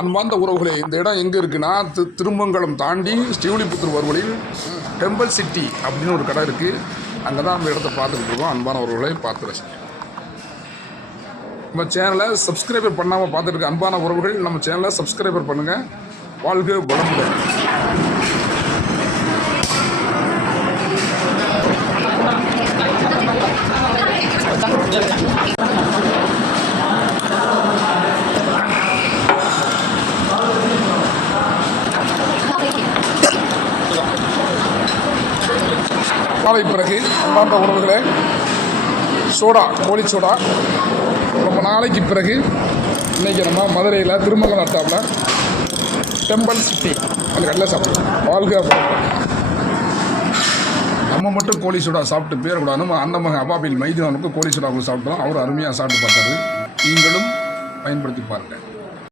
அன்பார்ந்த உறவுகளே, இந்த இடம் எங்கே இருக்குன்னா திருமங்கலம் தாண்டி ஸ்ரீவில்லிபுத்தூர் வருவழியில் டெம்பிள் சிட்டி அப்படின்னு ஒரு கடை இருக்குது. அங்கே தான் அந்த இடத்த பார்த்துக்கிட்டு இருக்கோம். அன்பான உறவுகளை பார்த்து ரசிங்க. நம்ம சேனலை சப்ஸ்கிரைபர் பண்ணாமல் பார்த்துட்டு இருக்க அன்பான உறவுகள் நம்ம சேனலை சப்ஸ்கிரைபர் பண்ணுங்கள். வாழ்க வளமுடன். நாளை பிறகு அன்பார்ந்த உறவுகளே, சோடா கோழி சோடா ரொம்ப நாளைக்கு பிறகு இன்றைக்கி நம்ம மதுரையில் திருமங்கலம் நட்டாவில் டெம்பிள் சிட்டி அந்த கடையில் சாப்பிடுவோம். வாழ்க நம்ம மட்டும் கோழி சோடா சாப்பிட்டு பேரக்கூடாது. நம்ம அண்ணன் மகன் அபாபில் மைதினானுக்கு கோழி சோடா சாப்பிட்டோம். அவர் அருமையாக சாப்பிட்டு பார்த்தாரு. நீங்களும் பயன்படுத்தி பாருங்கள்.